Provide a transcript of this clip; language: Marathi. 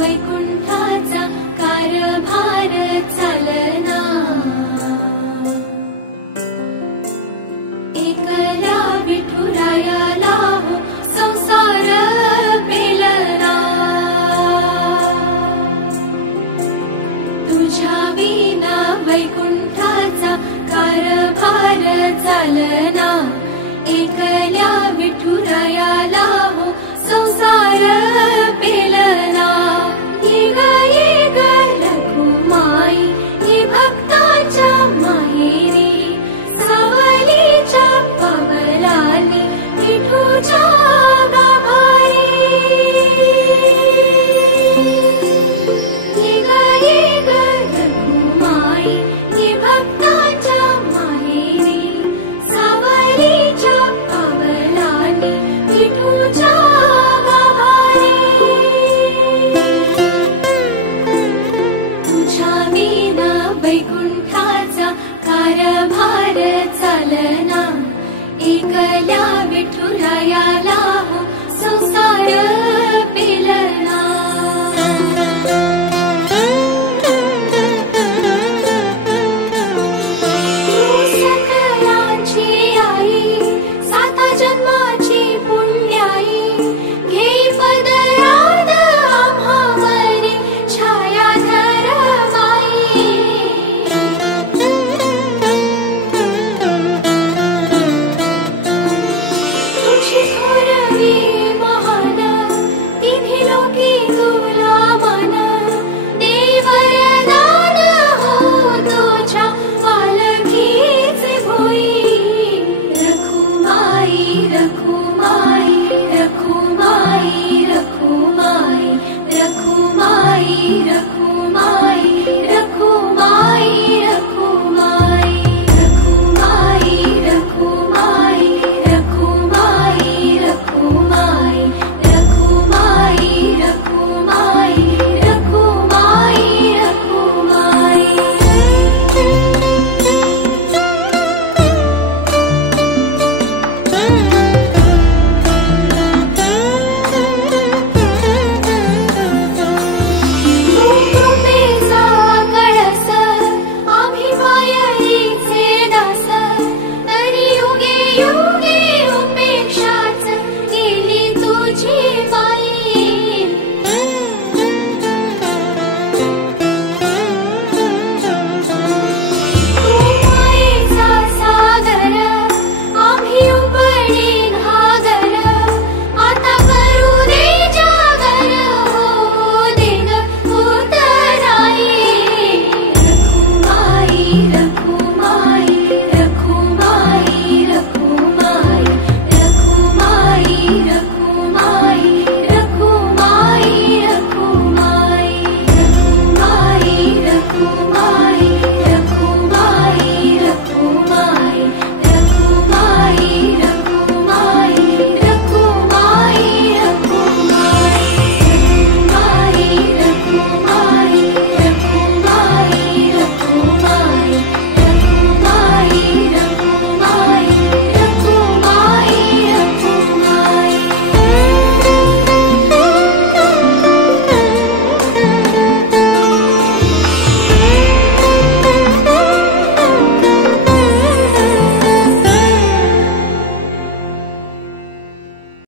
वैकुंठाचा कारभार चालना। एकल्या विठुरायाला हो संसार पेलना। तुझ्या विना वैकुंठाचा कारभार चालना। एकल्या विठुरायाला हो संसार पेलना। ये ग रखुमाई ये भक्ताच्या माहेरी। सावलीच्या पावलांनी विठूच्या गाभारी। ये ग रखुमाई ये भक्ताच्या माहेरी। सावलीच्या पावलांनी विठूच्या गाभारी। तुझ्या विना वैकुंठाचा कारभार चालना। एकल्या विठुरायाला